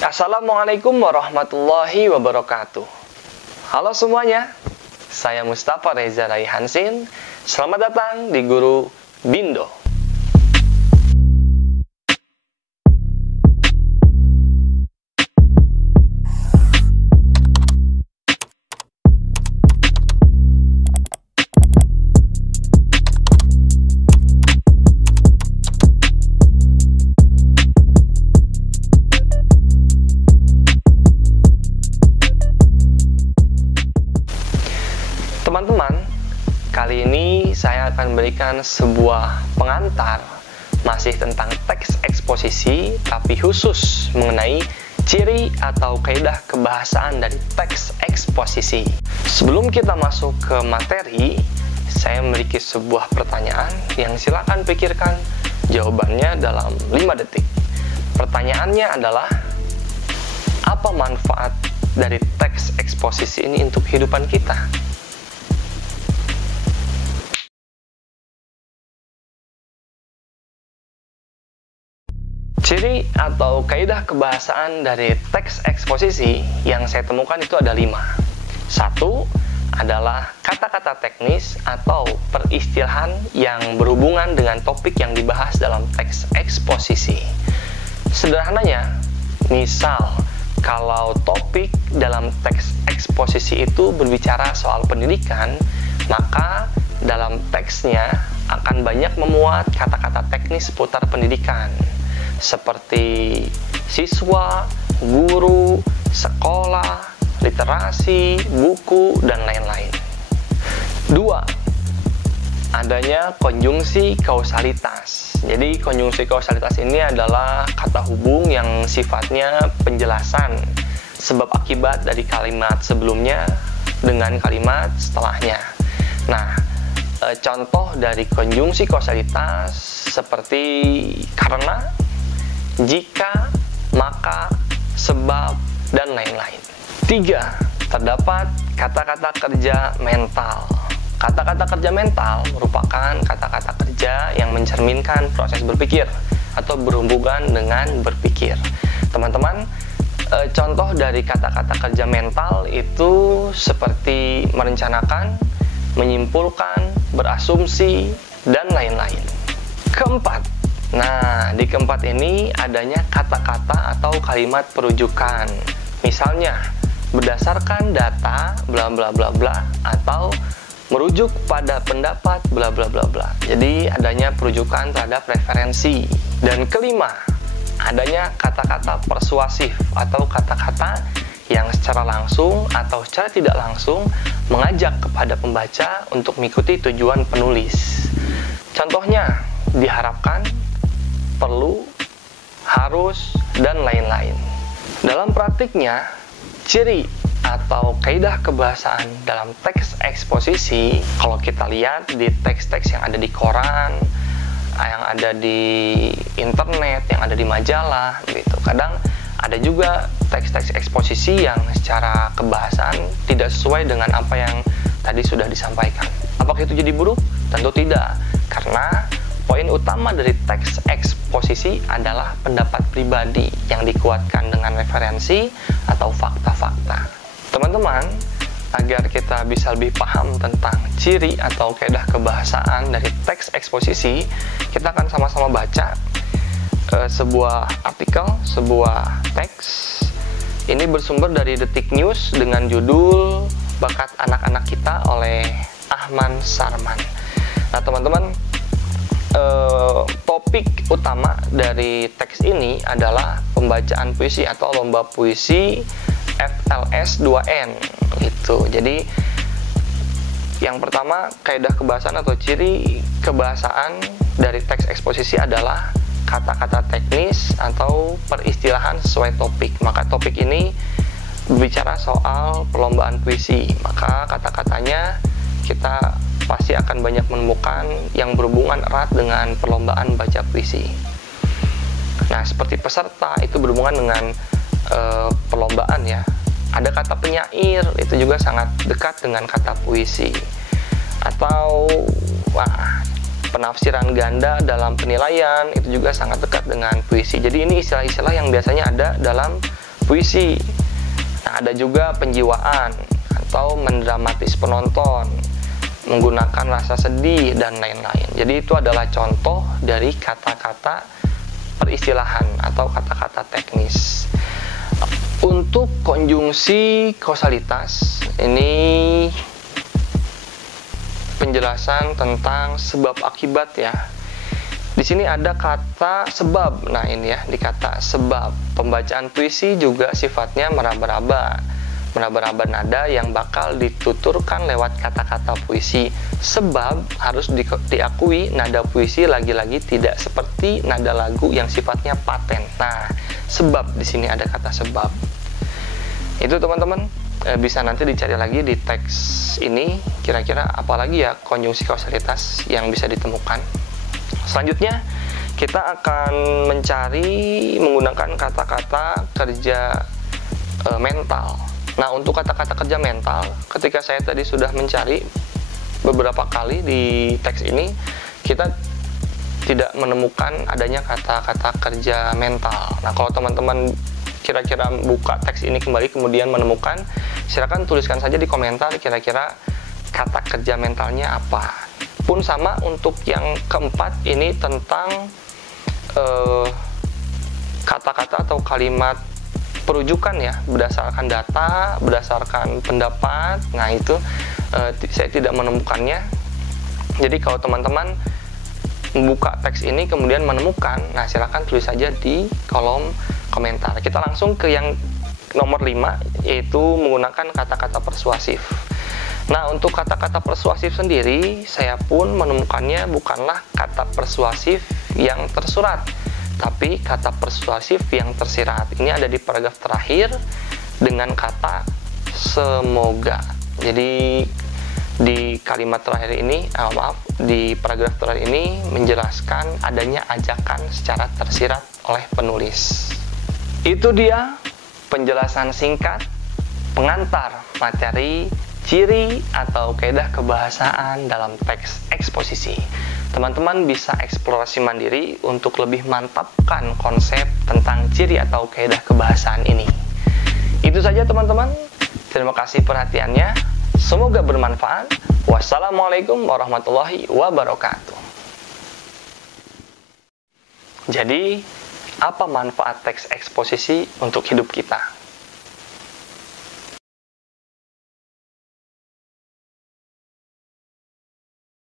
Assalamualaikum warahmatullahi wabarakatuh. Halo semuanya, saya Mustafa Reza Raihansin. Selamat datang di Guru Bindo. Teman-teman, kali ini saya akan memberikan sebuah pengantar masih tentang teks eksposisi, tapi khusus mengenai ciri atau kaidah kebahasaan dari teks eksposisi. Sebelum kita masuk ke materi, saya memiliki sebuah pertanyaan yang silakan pikirkan jawabannya dalam 5 detik. Pertanyaannya adalah, apa manfaat dari teks eksposisi ini untuk kehidupan kita? Ciri atau kaidah kebahasaan dari teks eksposisi yang saya temukan itu ada 5. 1 adalah kata-kata teknis atau peristilahan yang berhubungan dengan topik yang dibahas dalam teks eksposisi. Sederhananya, misal kalau topik dalam teks eksposisi itu berbicara soal pendidikan, maka dalam teksnya akan banyak memuat kata-kata teknis seputar pendidikan, seperti siswa, guru, sekolah, literasi, buku, dan lain-lain. 2. Adanya konjungsi kausalitas. Jadi konjungsi kausalitas ini adalah kata hubung yang sifatnya penjelasan sebab akibat dari kalimat sebelumnya dengan kalimat setelahnya. Nah, contoh dari konjungsi kausalitas seperti karena, jika, maka, sebab, dan lain-lain. 3. Terdapat kata-kata kerja mental. Kata-kata kerja mental merupakan kata-kata kerja yang mencerminkan proses berpikir atau berhubungan dengan berpikir. Teman-teman, contoh dari kata-kata kerja mental itu seperti merencanakan, menyimpulkan, berasumsi, dan lain-lain. 4. Nah, di keempat ini adanya kata-kata atau kalimat perujukan. Misalnya, berdasarkan data bla bla bla bla atau merujuk pada pendapat bla bla bla bla. Jadi, adanya perujukan terhadap referensi. Dan 5, adanya kata-kata persuasif atau kata-kata yang secara langsung atau secara tidak langsung mengajak kepada pembaca untuk mengikuti tujuan penulis. Contohnya, diharapkan, perlu, harus, dan lain-lain. Dalam praktiknya, ciri atau kaidah kebahasaan dalam teks eksposisi, kalau kita lihat di teks-teks yang ada di koran, yang ada di internet, yang ada di majalah, gitu. Kadang ada juga teks-teks eksposisi yang secara kebahasaan tidak sesuai dengan apa yang tadi sudah disampaikan. Apakah itu jadi buruk? Tentu tidak, karena poin utama dari teks eksposisi adalah pendapat pribadi yang dikuatkan dengan referensi atau fakta-fakta. Teman-teman, agar kita bisa lebih paham tentang ciri atau kaidah kebahasaan dari teks eksposisi, kita akan sama-sama baca sebuah artikel, sebuah teks. Ini bersumber dari Detik News dengan judul Bakat Anak-anak Kita oleh Ahman Sarman. Nah, teman-teman, topik utama dari teks ini adalah pembacaan puisi atau lomba puisi FLS 2N gitu. Jadi yang pertama, kaidah kebahasaan atau ciri kebahasaan dari teks eksposisi adalah kata-kata teknis atau peristilahan sesuai topik. Maka topik ini berbicara soal perlombaan puisi, maka kata-katanya kita pasti akan banyak menemukan yang berhubungan erat dengan perlombaan baca puisi. Nah, seperti peserta itu berhubungan dengan perlombaan ya. Ada kata penyair, itu juga sangat dekat dengan kata puisi. Atau penafsiran ganda dalam penilaian itu juga sangat dekat dengan puisi. Jadi ini istilah-istilah yang biasanya ada dalam puisi. Nah, ada juga penjiwaan atau mendramatis penonton, menggunakan rasa sedih, dan lain-lain. Jadi itu adalah contoh dari kata-kata peristilahan atau kata-kata teknis. Untuk konjungsi kausalitas, ini penjelasan tentang sebab akibat ya. Di sini ada kata sebab. Nah, ini ya, di kata sebab. Pembacaan puisi juga sifatnya meraba-raba nada yang bakal dituturkan lewat kata-kata puisi. Sebab harus diakui nada puisi lagi-lagi tidak seperti nada lagu yang sifatnya paten. Nah, sebab di sini ada kata sebab. Itu teman-teman bisa nanti dicari lagi di teks ini, kira-kira apalagi ya konjungsi kausalitas yang bisa ditemukan. Selanjutnya kita akan mencari menggunakan kata-kata kerja mental. Nah, untuk kata-kata kerja mental, ketika saya tadi sudah mencari beberapa kali di teks ini, kita tidak menemukan adanya kata-kata kerja mental. Nah, kalau teman-teman kira-kira buka teks ini kembali kemudian menemukan, silakan tuliskan saja di komentar kira-kira kata kerja mentalnya apa. Pun sama untuk yang keempat, ini tentang kata-kata atau kalimat perujukan ya, berdasarkan data, berdasarkan pendapat. Nah, itu saya tidak menemukannya. Jadi kalau teman-teman membuka teks ini kemudian menemukan, nah silakan tulis saja di kolom komentar. Kita langsung ke yang nomor 5, yaitu menggunakan kata-kata persuasif. Nah, untuk kata-kata persuasif sendiri, saya pun menemukannya bukanlah kata persuasif yang tersurat, tapi kata persuasif yang tersirat. Ini ada di paragraf terakhir dengan kata semoga. Jadi di kalimat terakhir ini, di paragraf terakhir ini menjelaskan adanya ajakan secara tersirat oleh penulis. Itu dia penjelasan singkat pengantar materi ciri atau kaidah kebahasaan dalam teks eksposisi. Teman-teman bisa eksplorasi mandiri untuk lebih mantapkan konsep tentang ciri atau kaidah kebahasaan ini. Itu saja teman-teman. Terima kasih perhatiannya. Semoga bermanfaat. Wassalamualaikum warahmatullahi wabarakatuh. Jadi, apa manfaat teks eksposisi untuk hidup kita?